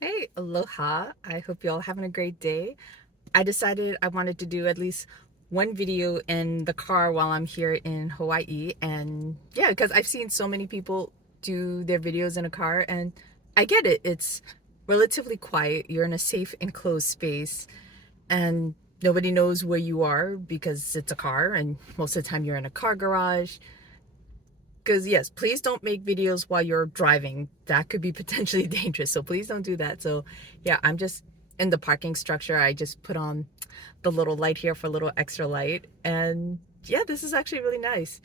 Hey, aloha. I hope you all having a great day. I decided I wanted to do at least one video in the car while I'm here in Hawaii. And yeah, because I've seen so many people do their videos in a car, and I get it. It's relatively quiet. You're in a safe, enclosed space, and nobody knows where you are because it's a car, and most of the time you're in a car garage. Because yes, please don't make videos while you're driving. That could be potentially dangerous, so please don't do that. So yeah, I'm just in the parking structure. I just put on the little light here for a little extra light, and yeah, this is actually really nice.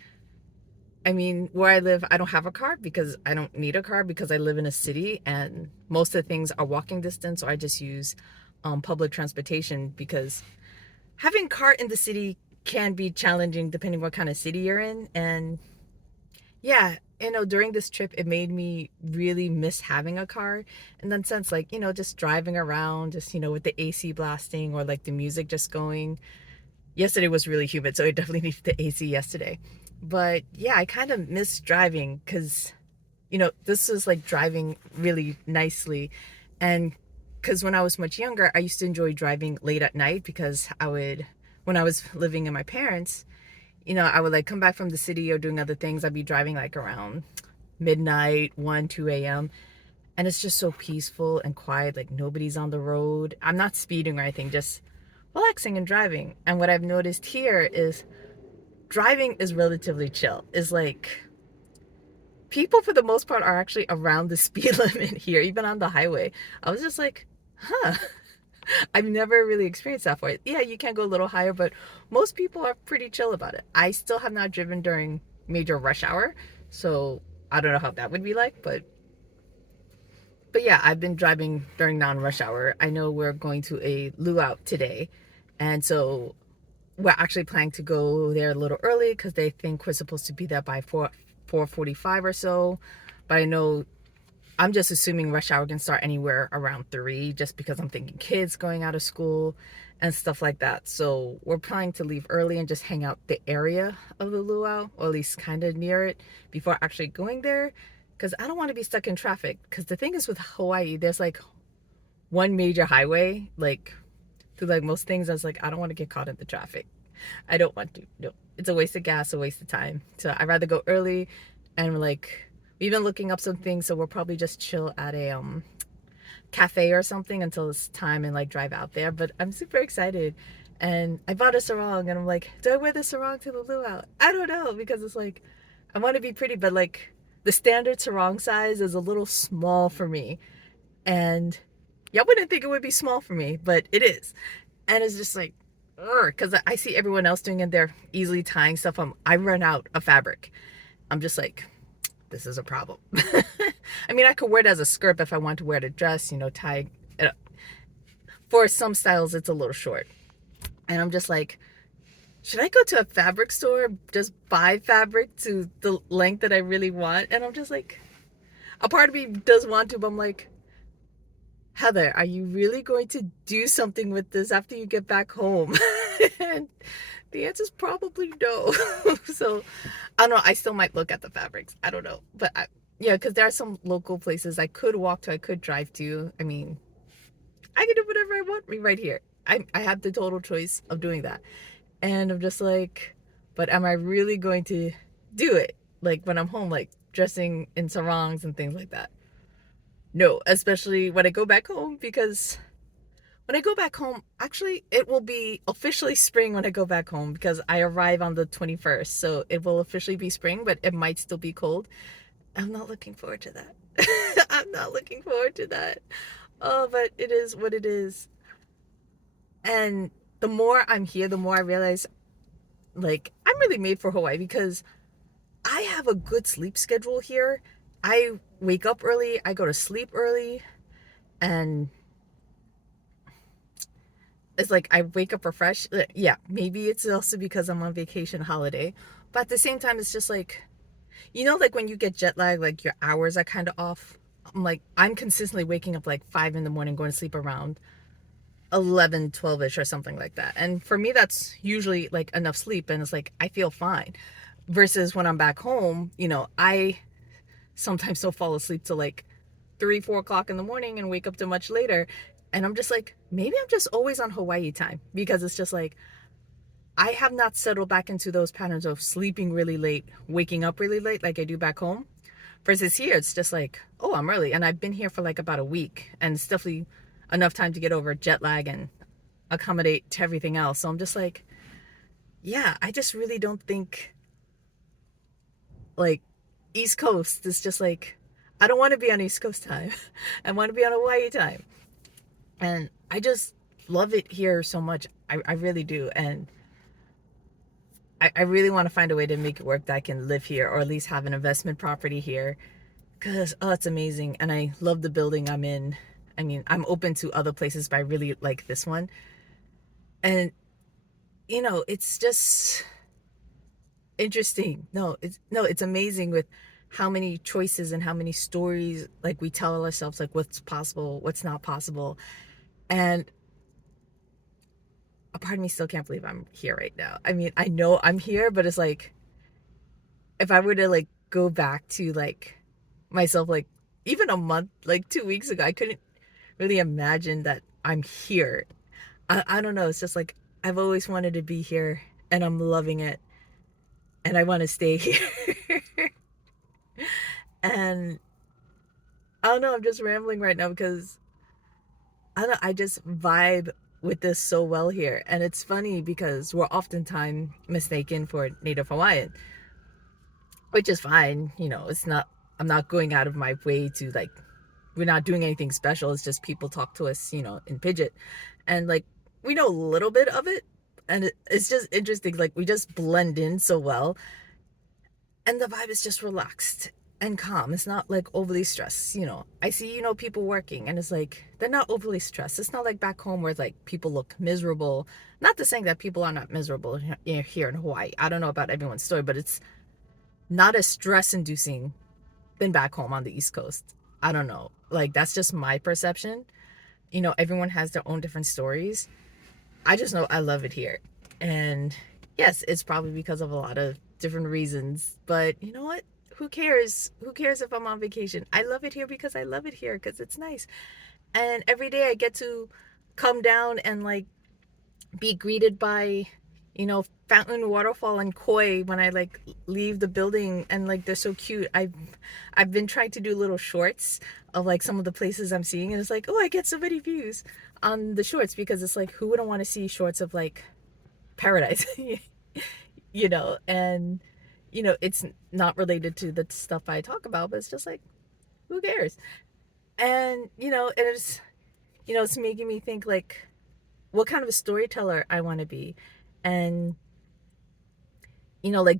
I mean, where I live, I don't have a car because I don't need a car because I live in a city, and most of the things are walking distance, so I just use public transportation. Because having a car in the city can be challenging depending what kind of city you're in. And yeah, during this trip, it made me really miss having a car. And then since, like, just driving around, just, with the AC blasting or like the music just going. Yesterday was really humid, so I definitely needed the AC yesterday. But yeah, I kind of miss driving because, this is like driving really nicely. And because when I was much younger, I used to enjoy driving late at night because when I was living in my parents', I would like come back from the city or doing other things. I'd be driving like around midnight, 1, 2 a.m. And it's just so peaceful and quiet. Like nobody's on the road. I'm not speeding or anything, just relaxing and driving. And what I've noticed here is driving is relatively chill. Is like people for the most part are actually around the speed limit here, even on the highway. I was just like, huh. I've never really experienced that before. Yeah, you can go a little higher, but most people are pretty chill about it. I still have not driven during major rush hour, so I don't know how that would be like, but yeah, I've been driving during non-rush hour. I know we're going to a luau today, and so we're actually planning to go there a little early because they think we're supposed to be there by 4:45 or so. But I know I'm just assuming rush hour can start anywhere around 3 just because I'm thinking kids going out of school and stuff like that. So we're planning to leave early and just hang out the area of the luau, or at least kind of near it, before actually going there. Because I don't want to be stuck in traffic. Because the thing is with Hawaii, there's like one major highway, like through like most things. I was like, I don't want to get caught in the traffic. I don't want to. No, it's a waste of gas, a waste of time. So I'd rather go early, and like we've been looking up some things, so we'll probably just chill at a cafe or something until it's time and like drive out there. But I'm super excited. And I bought a sarong and I'm like, do I wear the sarong to the luau? I don't know, because it's like I want to be pretty, but like the standard sarong size is a little small for me. And y'all wouldn't think it would be small for me, but it is. And it's just like, because I see everyone else doing it, they're easily tying stuff. I run out of fabric. I'm just like, this is a problem. I mean, I could wear it as a skirt if I want to wear it a dress, tie it up. For some styles, it's a little short. And I'm just like, should I go to a fabric store, just buy fabric to the length that I really want? And I'm just like, a part of me does want to, but I'm like, Heather, are you really going to do something with this after you get back home? And the answer is probably no. So I don't know. I still might look at the fabrics. I don't know. Yeah, because there are some local places I could walk to, I could drive to. I mean, I can do whatever I want right here. I have the total choice of doing that. And I'm just like, but am I really going to do it? Like when I'm home, like dressing in sarongs and things like that. No, especially when I go back home, because when I go back home, actually, it will be officially spring when I go back home because I arrive on the 21st. So it will officially be spring, but it might still be cold. I'm not looking forward to that. I'm not looking forward to that. Oh, but it is what it is. And the more I'm here, the more I realize, like, I'm really made for Hawaii because I have a good sleep schedule here. I wake up early, I go to sleep early, and it's like I wake up refreshed. Yeah, maybe it's also because I'm on vacation holiday. But at the same time, it's just like, like when you get jet lag, like your hours are kind of off. I'm consistently waking up like 5 in the morning, going to sleep around 11, 12ish or something like that. And for me, that's usually like enough sleep. And it's like, I feel fine. Versus when I'm back home, I sometimes don't fall asleep till like 3, 4 o'clock in the morning and wake up to much later. And I'm just like, maybe I'm just always on Hawaii time, because it's just like, I have not settled back into those patterns of sleeping really late, waking up really late like I do back home. Versus here, it's just like, oh, I'm early. And I've been here for like about a week, and it's definitely enough time to get over jet lag and accommodate to everything else. So I'm just like, yeah, I just really don't think like East Coast is just like, I don't want to be on East Coast time. I want to be on Hawaii time. And I just love it here so much. I really do. And I really want to find a way to make it work that I can live here, or at least have an investment property here, because, oh, it's amazing. And I love the building I'm in. I mean, I'm open to other places, but I really like this one. And, it's just interesting. It's amazing with how many choices and how many stories, like, we tell ourselves, like, what's possible, what's not possible. And a part of me still can't believe I'm here right now. I mean, I know I'm here, but it's like, if I were to like go back to like myself, like even a month, like 2 weeks ago, I couldn't really imagine that I'm here. I don't know. It's just like, I've always wanted to be here, and I'm loving it, and I want to stay here. And I don't know, I'm just rambling right now because I don't know, I just vibe with this so well here. And it's funny because we're oftentimes mistaken for Native Hawaiian, which is fine. It's not, I'm not going out of my way to like, we're not doing anything special. It's just people talk to us, in Pidgin. And like, we know a little bit of it. And it's just interesting. Like, we just blend in so well. And the vibe is just relaxed and calm. It's not like overly stressed. I see, people working, and it's like, they're not overly stressed. It's not like back home where it's like people look miserable. Not to saying that people are not miserable here in Hawaii. I don't know about everyone's story, but it's not as stress inducing than back home on the East Coast. I don't know. Like, that's just my perception. Everyone has their own different stories. I just know I love it here. And yes, it's probably because of a lot of different reasons. But you know what? Who cares? Who cares if I'm on vacation? I love it here because I love it here, because it's nice. And every day I get to come down and like be greeted by, fountain, waterfall, and koi when I like leave the building, and like they're so cute. I've been trying to do little shorts of like some of the places I'm seeing, and it's like, oh, I get so many views on the shorts, because it's like, who wouldn't want to see shorts of like paradise? And it's not related to the stuff I talk about, but it's just like, who cares? And it's making me think like, what kind of a storyteller I want to be. And like,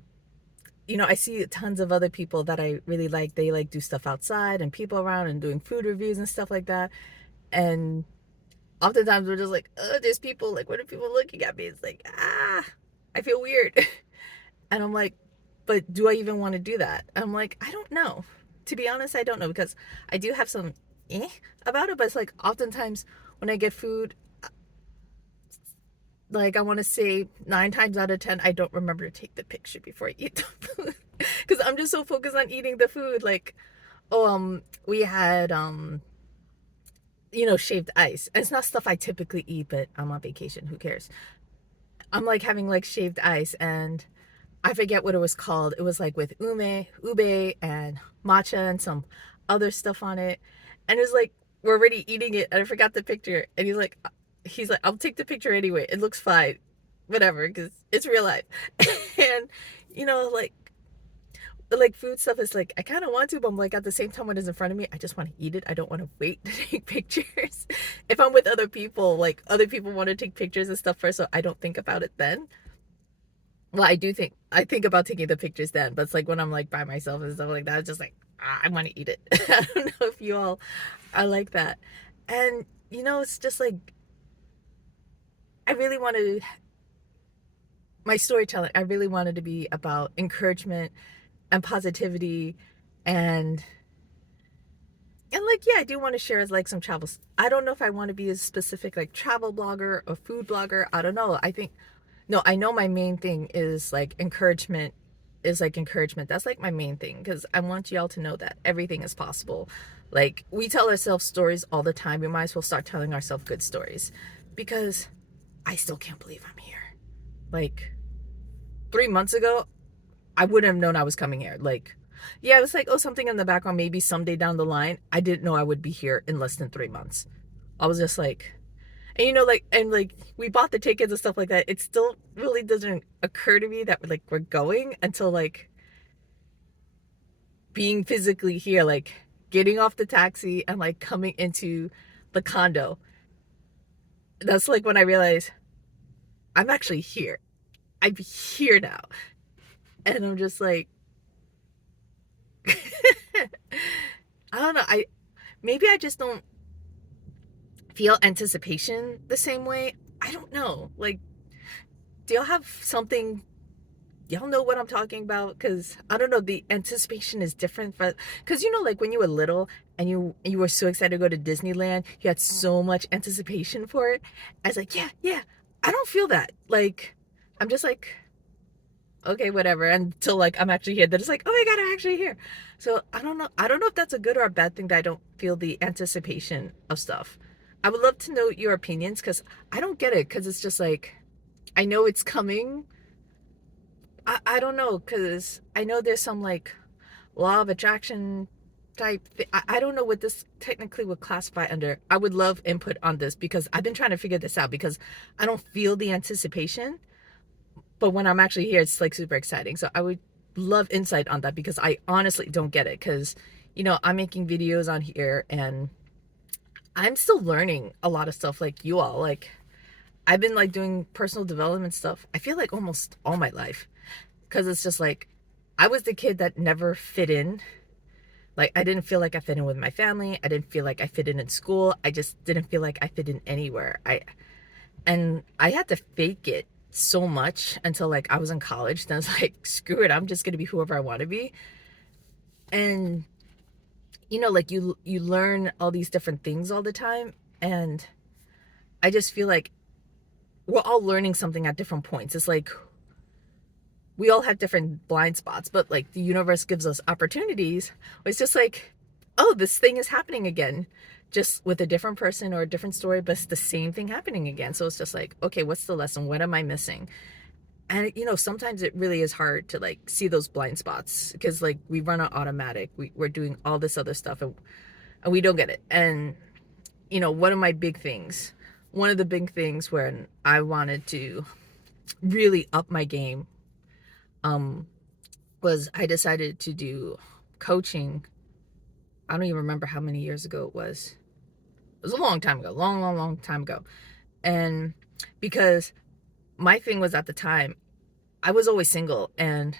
I see tons of other people that I really like. They like do stuff outside and people around and doing food reviews and stuff like that. And oftentimes we're just like, oh, there's people, like, what are people looking at me? It's like, I feel weird. And I'm like, but do I even want to do that? I'm like, I don't know. To be honest, I don't know, because I do have some about it, but it's like, oftentimes when I get food, like, I want to say 9 times out of 10, I don't remember to take the picture before I eat the food, because I'm just so focused on eating the food. Like, oh, we had shaved ice. It's not stuff I typically eat, but I'm on vacation, who cares? I'm like having like shaved ice, and I forget what it was called. It was like with ube and matcha and some other stuff on it. And it's like, we're already eating it, and I forgot the picture. And he's like, I'll take the picture anyway. It looks fine. Whatever, because it's real life. And, like food stuff is like, I kind of want to, but I'm like, at the same time, when it's in front of me, I just want to eat it. I don't want to wait to take pictures. If I'm with other people, like, other people want to take pictures and stuff first, so I don't think about it then. Well, I think about taking the pictures then, but it's like when I'm like by myself and stuff like that, it's just like, I want to eat it. I don't know if you all are like that. And it's just like, I really want to, my storytelling, I really wanted to be about encouragement and positivity, and like, yeah, I do want to share like some travels. I don't know if I want to be a specific like travel blogger or food blogger. I don't know. I know my main thing is like encouragement. That's like my main thing, because I want y'all to know that everything is possible. Like, we tell ourselves stories all the time. We might as well start telling ourselves good stories, because I still can't believe I'm here. Like, 3 months ago, I wouldn't have known I was coming here. Like, yeah, it was like, oh, something in the background, maybe someday down the line. I didn't know I would be here in less than 3 months. I was just like, and like, and like, we bought the tickets and stuff like that. It still really doesn't occur to me that like we're going until like being physically here, like getting off the taxi and like coming into the condo. That's like when I realized I'm actually here. I'm here now. And I'm just like, I don't know. Maybe I just don't feel anticipation the same way. I don't know. Like, do y'all have something? Y'all know what I'm talking about? Because I don't know, the anticipation is different. But because like when you were little and you were so excited to go to Disneyland, you had so much anticipation for it. I was like, yeah. I don't feel that. Like, I'm just like, okay, whatever. Until like I'm actually here. They're just like, oh my God, I'm actually here. So I don't know. I don't know if that's a good or a bad thing that I don't feel the anticipation of stuff. I would love to know your opinions, because I don't get it. Because it's just like, I know it's coming. I don't know, because I know there's some like law of attraction type thing. I don't know what this technically would classify under. I would love input on this, because I've been trying to figure this out, because I don't feel the anticipation. But when I'm actually here, it's like super exciting. So I would love insight on that, because I honestly don't get it. Because, I'm making videos on here and I'm still learning a lot of stuff like you all. Like, I've been like doing personal development stuff, I feel like almost all my life. Because it's just like, I was the kid that never fit in. Like, I didn't feel like I fit in with my family. I didn't feel like I fit in school. I just didn't feel like I fit in anywhere. And I had to fake it so much until like I was in college. Then I was like, screw it, I'm just gonna be whoever I want to be. And like you learn all these different things all the time, and I just feel like we're all learning something at different points. It's like we all have different blind spots, but like the universe gives us opportunities. It's just like, oh, this thing is happening again, just with a different person or a different story, but it's the same thing happening again. So it's just like, okay, what's the lesson? What am I missing? And sometimes it really is hard to like see those blind spots, because like we run on automatic. We're doing all this other stuff, and we don't get it. And one of my big things, one of the big things when I wanted to really up my game, um was I decided to do coaching. I don't even remember how many years ago it was. It was a long time ago, long time ago. And because my thing was, at the time, I was always single, and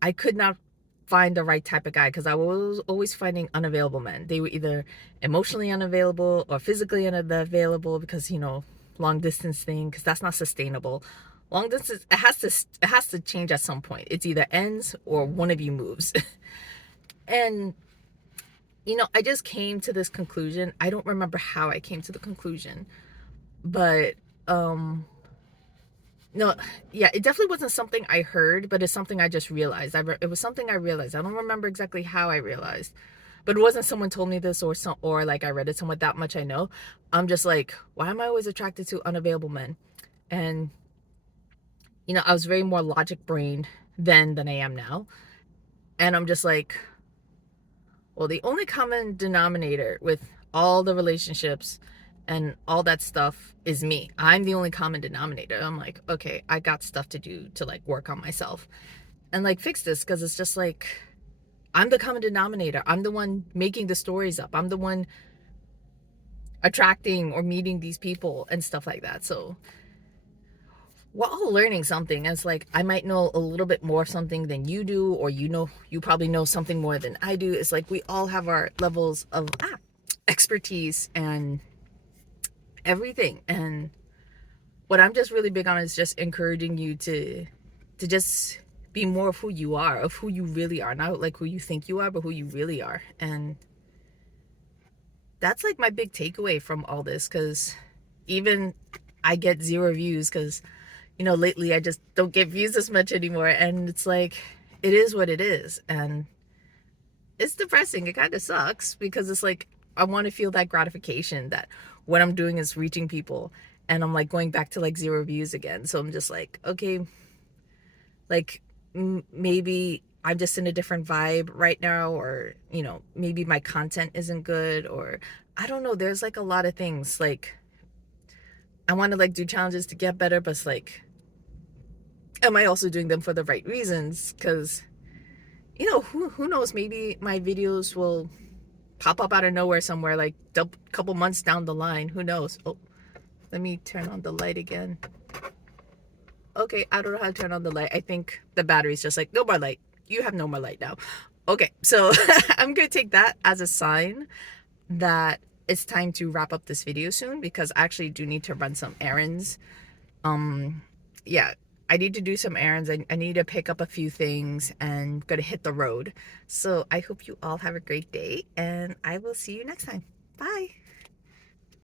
I could not find the right type of guy, because I was always finding unavailable men. They were either emotionally unavailable or physically unavailable, because long distance thing, because that's not sustainable. Long distance, it has to change at some point. It's either ends or one of you moves. And I just came to this conclusion. I don't remember how I came to the conclusion, but no, yeah, it definitely wasn't something I heard, but it's something I just realized. It was something I realized. I don't remember exactly how I realized, but it wasn't someone told me this, or like I read it somewhere. That much I know. I'm just like, why am I always attracted to unavailable men? And I was very more logic brained then than I am now. And I'm just like, well, the only common denominator with all the relationships and all that stuff is me. I'm the only common denominator. I'm like, okay, I got stuff to do to like work on myself and like fix this, because it's just like, I'm the common denominator. I'm the one making the stories up. I'm the one attracting or meeting these people and stuff like that. So we're all learning something. And it's like, I might know a little bit more something than you do, or you probably know something more than I do. It's like we all have our levels of expertise and everything. And what I'm just really big on is just encouraging you to just be more of who you are, of who you really are, not like who you think you are, but who you really are. And that's like my big takeaway from all this, because even I get 0 views, because lately I just don't get views as much anymore. And it's like, it is what it is. And it's depressing. It kind of sucks because it's like I want to feel that gratification that what I'm doing is reaching people, and I'm like going back to like 0 views again. So I'm just like, okay, like maybe I'm just in a different vibe right now, or maybe my content isn't good, or I don't know. There's like a lot of things. Like I want to like do challenges to get better, but it's like, am I also doing them for the right reasons? Because who knows? Maybe my videos will pop up out of nowhere somewhere, like a couple months down the line. Who knows? Oh, let me turn on the light again. Okay, I don't know how to turn on the light. I think the battery's just like, no more light. You have no more light now. Okay, so I'm gonna take that as a sign that it's time to wrap up this video soon, because I actually do need to run some errands. Yeah, I need to do some errands. I need to pick up a few things and gonna hit the road. So I hope you all have a great day, and I will see you next time. Bye.